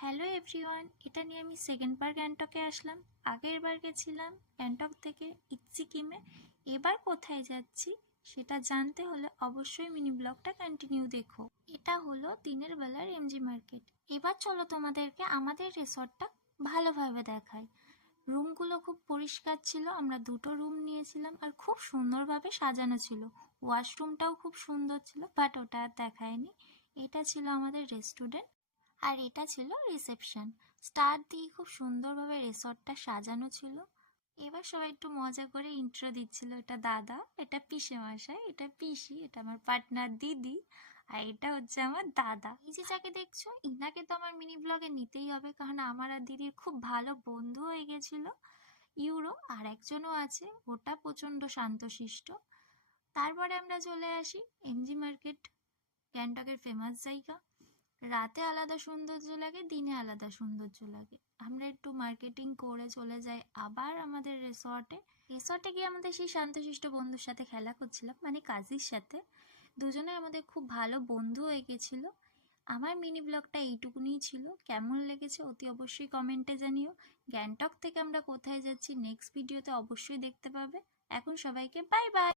Hello everyone, এটা নিয়ে আমি সেকেন্ড বার গ্যাংটকে আসলাম। আগের বার গেছিলাম গ্যাংটক থেকে সিকিমে। এবার কোথায় যাচ্ছি সেটা জানতে হলে অবশ্যই মিনি ব্লগটা কন্টিনিউ দেখো। এটা হলো দিনের বেলার এমজি মার্কেট। এবার চলো তোমাদেরকে আমাদের রিসর্টটা ভালোভাবে দেখাই। রুমগুলো খুব পরিষ্কার ছিল, আমরা দুটো রুম নিয়েছিলাম আর খুব সুন্দরভাবে সাজানো ছিল। ওয়াশরুমটাও খুব সুন্দর ছিল, বাট ওটা আর দেখায়নি। এটা ছিল আমাদের রেস্টুরেন্ট আর এটা ছিল রিসেপশন। স্টার দিয়ে খুব সুন্দরভাবে রিসর্টটা সাজানো ছিল। এবার সবাই একটু মজা করে ইন্ট্রো দিচ্ছিল। এটা দাদা, এটা পিসে মশাই, এটা পিসি, এটা আমার পার্টনার দিদি, আর এটা হচ্ছে আমার দাদা। এই যে যাকে দেখছো, ইনাকে তো আমার মিনি ব্লগে নিতেই হবে, কারণ আমার আর দিদির খুব ভালো বন্ধু হয়ে গেছিল ইউরো। আর একজনও আছে, ওটা প্রচণ্ড শান্তশিষ্ট। তারপরে আমরা চলে আসি এমজি মার্কেট, গ্যাংটকের ফেমাস জায়গা। রাতে আলাদা সৌন্দর্য লাগে, দিনে আলাদা সৌন্দর্য লাগে। আমরা একটু মার্কেটিং করে চলে যাই আবার আমাদের রিসর্টে গিয়ে আমাদের সেই শান্তশিষ্ট বন্ধুর সাথে খেলা করছিলাম, মানে কাজির সাথে। দুজনে আমাদের খুব ভালো বন্ধু হয়ে গেছিল। আমার মিনি ব্লগটা এইটুকুনি ছিল। কেমন লেগেছে অতি অবশ্যই কমেন্টে জানিও। গ্যাংটক থেকে আমরা কোথায় যাচ্ছি নেক্সট ভিডিওতে অবশ্যই দেখতে পাবে। এখন সবাইকে বাই বাই।